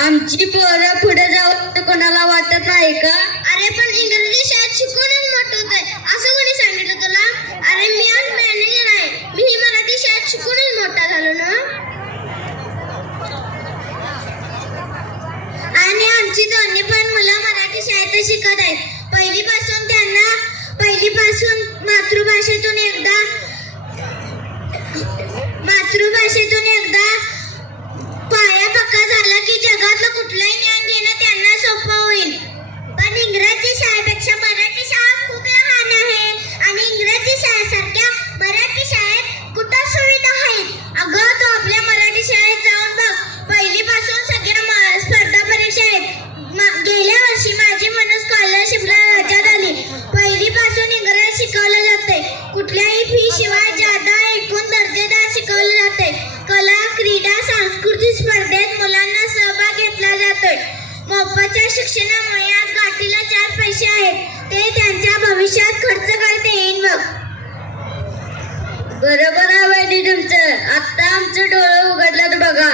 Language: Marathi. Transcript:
आमची पोरं पुढे जाऊ कोणाला वाटत नाही का? अरे पण इंग्रजी शाळेत शिकूनच मोठं होतंय असं कोणी सांगितलं तुला? अरे मी आज मॅनेजर आहे, मी ही मराठी शाळेत शिकूनच मोठा झालो ना. आणि आमची दोन्ही पण मुलं मराठी शाळेत शिकत आहेत. पहिलीपासून मातृभाषेतून एकदा पाया पक्का झाला की जगातलं कुठलंही ज्ञान घेणं त्यांना सोपं होईल. पण इंग्रजी शाळेपेक्षा मराठी शाळा खूप लहान आहे आणि इंग्रजी शाळेसारख्या मराठी शाळेत कुठं सुविधा आहेत? अगं तू आपल्या मराठी शाळेत जाऊन बघ. पहिलीपासून सगळ्या स्पर्धा परीक्षा आहेत. गेल्या वर्षी माझी म्हणून स्कॉलरशिपला राज्यात आली. पहिलीपासून इंग्रजी शिकवलं जाते. कुठल्याही फी शिवाय जादा ऐकून दर्जेदार शिकवलं जाते. कला, क्रीडा, सांस्कृतिक स्पर्धेत मुलांना सहभाग घेतला जातोय. मोफतच्या शिक्षणामुळे आज गाठीला 4 पैसे आहेत, ते त्यांच्या भविष्यात खर्च करता येईल बघ. बरोबर आहे वहिनी तुमचं. आता आमचं डोळं उघडलं बघा.